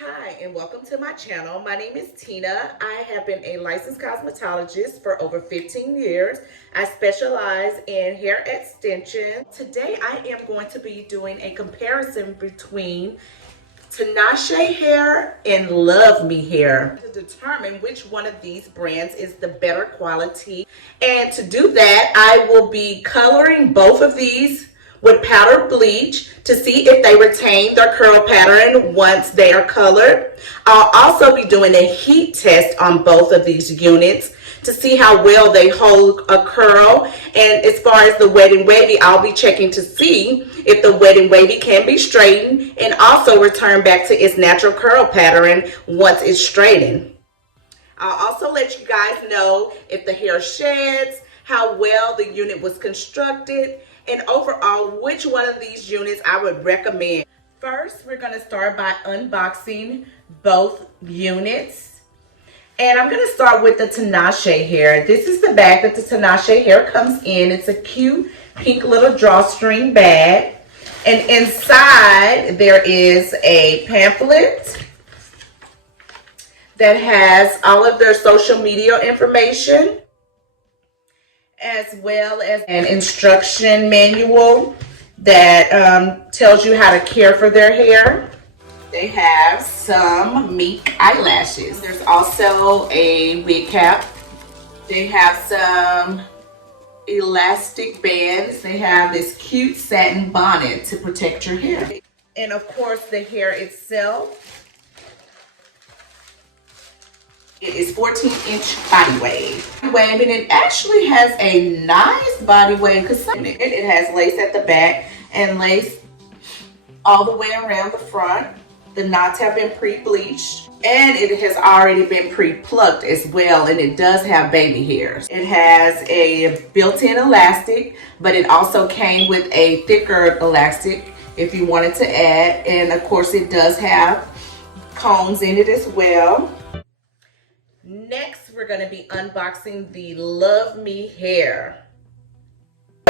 Hi, and welcome to my channel. My name is Tina. I have been a licensed cosmetologist for over 15 years. I specialize in hair extension. Today, I am going to be doing a comparison between TINASHE hair and LUVME hair to determine which one of these brands is the better quality. And to do that, I will be coloring both of these with powdered bleach to see if they retain their curl pattern once they are colored. I'll also be doing a heat test on both of these units to see how well they hold a curl. And as far as the wet and wavy, I'll be checking to see if the wet and wavy can be straightened and also return back to its natural curl pattern once it's straightened. I'll also let you guys know if the hair sheds, how well the unit was constructed, and overall which one of these units I would recommend. First, we're going to start by unboxing both units. And I'm going to start with the TINASHE hair. This is the bag that the TINASHE hair comes in. It's a cute pink little drawstring bag. And inside there is a pamphlet that has all of their social media information, as well as an instruction manual that tells you how to care for their hair. They have some mink eyelashes. There's also a wig cap. They have some elastic bands. They have this cute satin bonnet to protect your hair. And of course, the hair itself. It is 14-inch body wave. And it actually has a nice body wave because it has lace at the back and lace all the way around the front. The knots have been pre-bleached and it has already been pre-plucked as well, and it does have baby hairs. It has a built-in elastic, but it also came with a thicker elastic if you wanted to add, and of course it does have combs in it as well. Next, we're going to be unboxing the LUVME hair.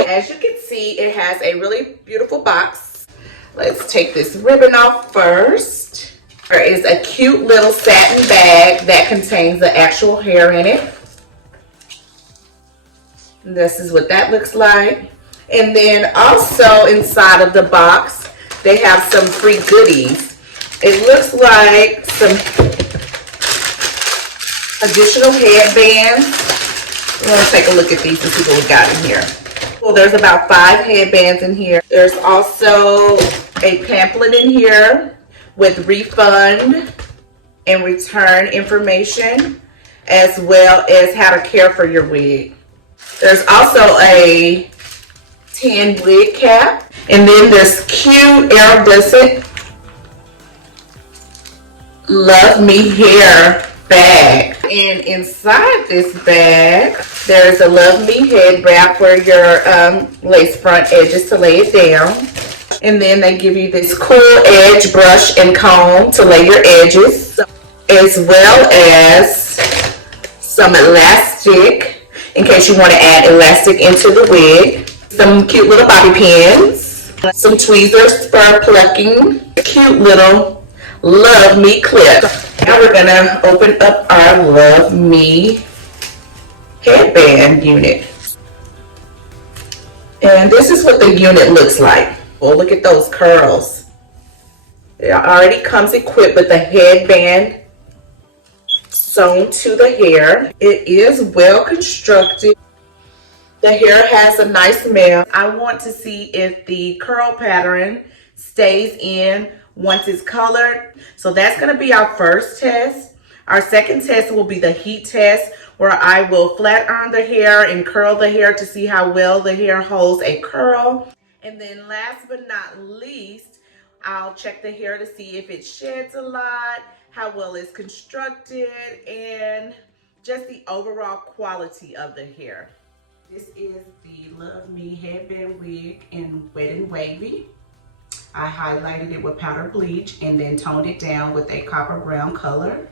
As you can see, it has a really beautiful box. Let's take this ribbon off first. There is a cute little satin bag that contains the actual hair in it. This is what that looks like. And then also inside of the box, they have some free goodies. It looks like some additional headbands. We're going to take a look at these and see what we got in here. Well, there's about 5 headbands in here. There's also a pamphlet in here with refund and return information, as well as how to care for your wig. There's also a tan wig cap, and then this cute iridescent LUVME hair bag. And inside this bag, there's a LUVME head wrap for your lace front edges to lay it down. And then they give you this cool edge brush and comb to lay your edges, as well as some elastic in case you want to add elastic into the wig. Some cute little bobby pins, some tweezers for plucking, a cute little LUVME clip. Now we're going to open up our LUVME headband unit. And this is what the unit looks like. Well, look at those curls. It already comes equipped with a headband sewn to the hair. It is well constructed. The hair has a nice male. I want to see if the curl pattern stays in once it's colored. So that's going to be our first test. Our second test will be the heat test, where I will flat iron the hair and curl the hair to see how well the hair holds a curl. And then last but not least, I'll check the hair to see if it sheds a lot, how well it's constructed, and just the overall quality of the hair. This is the LUVME headband wig in Wet and Wavy. I highlighted it with powder bleach and then toned it down with a copper brown color.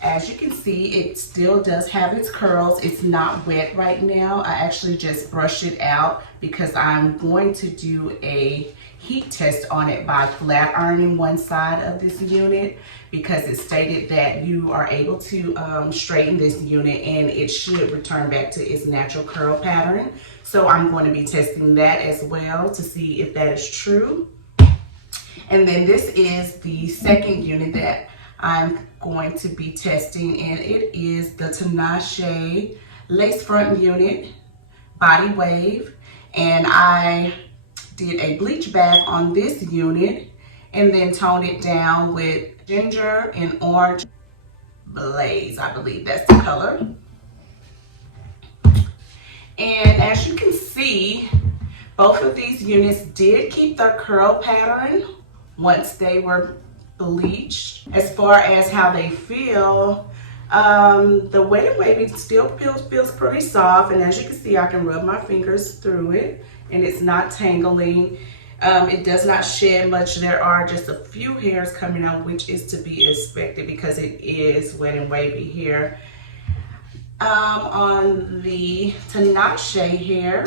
As you can see, it still does have its curls. It's not wet right now. I actually just brushed it out because I'm going to do a heat test on it by flat ironing one side of this unit, because it stated that you are able to straighten this unit and it should return back to its natural curl pattern. So I'm going to be testing that as well to see if that is true. And then this is the second unit that I'm going to be testing, and it is the TINASHE lace front unit body wave. And I did a bleach bath on this unit and then toned it down with ginger and orange blaze. I believe that's the color. And as you can see, both of these units did keep their curl pattern once they were bleached. As far as how they feel, the Wet n Wavy still feels pretty soft, and as you can see, I can rub my fingers through it and it's not tangling. It does not shed much. There are just a few hairs coming out, which is to be expected because it is Wet n Wavy here. On the TINASHE hair,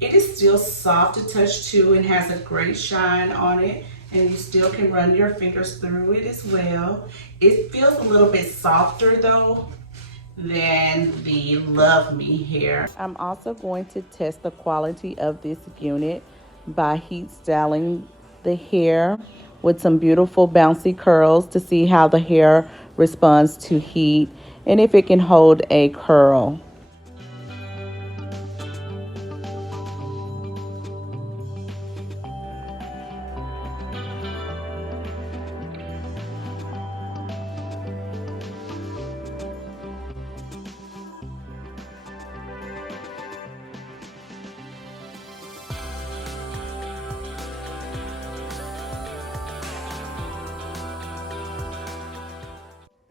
it is still soft to touch too and has a great shine on it, and you still can run your fingers through it as well. It feels a little bit softer though than the LUVME hair. I'm also going to test the quality of this unit by heat styling the hair with some beautiful bouncy curls to see how the hair responds to heat and if it can hold a curl.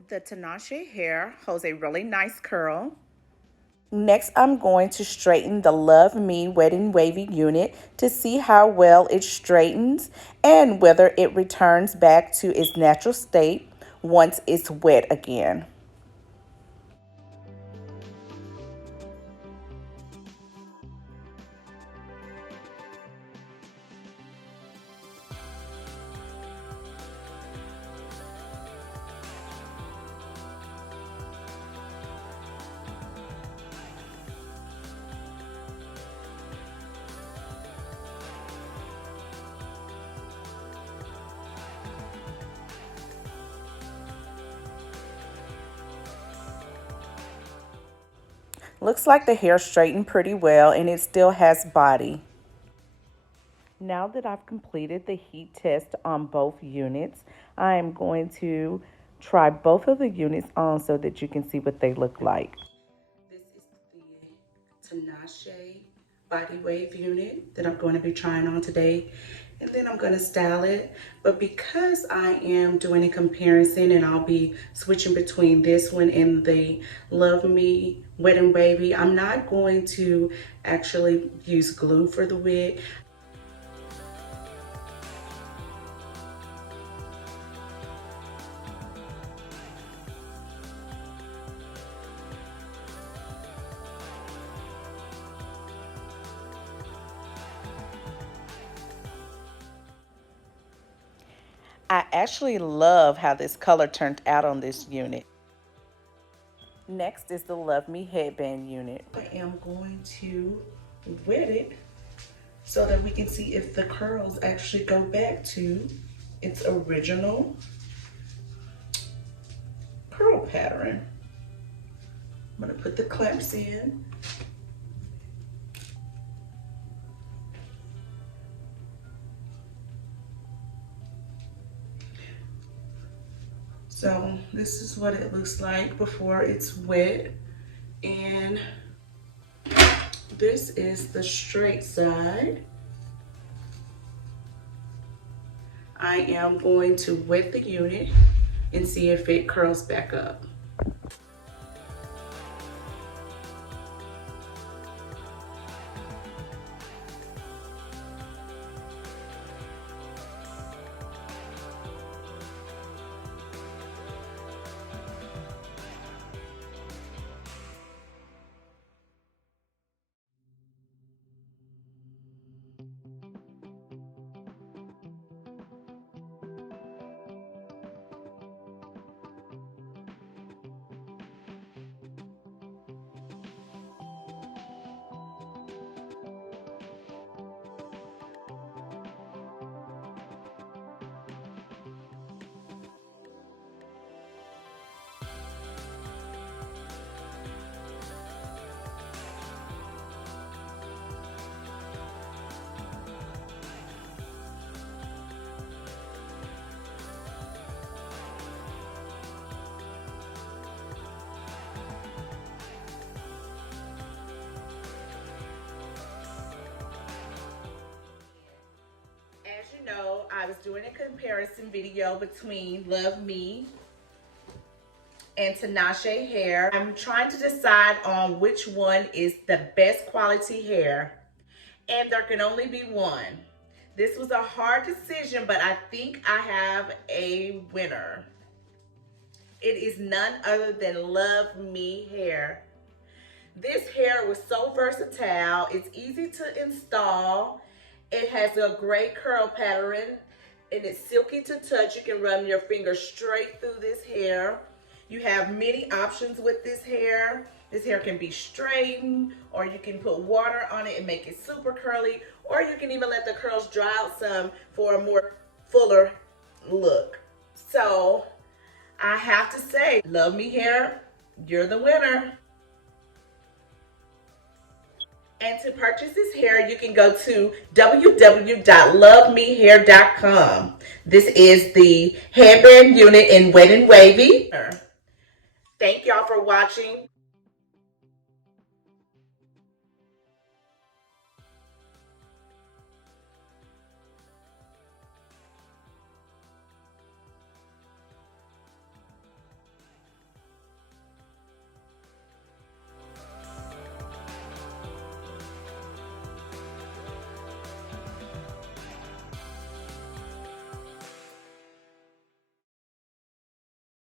The TINASHE hair holds a really nice curl. Next, I'm going to straighten the LUVME Wet n Wavy unit to see how well it straightens and whether it returns back to its natural state once it's wet again. Looks like the hair straightened pretty well and it still has body. Now that I've completed the heat test on both units, I am going to try both of the units on so that you can see what they look like. This is the TINASHE body wave unit that I'm going to be trying on today, and then I'm going to style it. But because I am doing a comparison and I'll be switching between this one and the LUVME Wet n Wavy, I'm not going to actually use glue for the wig. I actually love how this color turned out on this unit. Next is the LUVME headband unit. I am going to wet it so that we can see if the curls actually go back to its original curl pattern. I'm going to put the clamps in. So this is what it looks like before it's wet, and this is the straight side. I am going to wet the unit and see if it curls back up. As you know, I was doing a comparison video between LUVME and TINASHE hair. I'm trying to decide on which one is the best quality hair, and there can only be one. This was a hard decision, but I think I have a winner. It is none other than LUVME hair. This hair was so versatile. It's easy to install. It has a great curl pattern and it's silky to touch. You can run your finger straight through this hair. You have many options with this hair. This hair can be straightened, or you can put water on it and make it super curly, or you can even let the curls dry out some for a more fuller look. So I have to say, LUVME hair, you're the winner. And to purchase this hair, you can go to www.luvemehair.com. This is the headband unit in Wet and Wavy. Thank y'all for watching.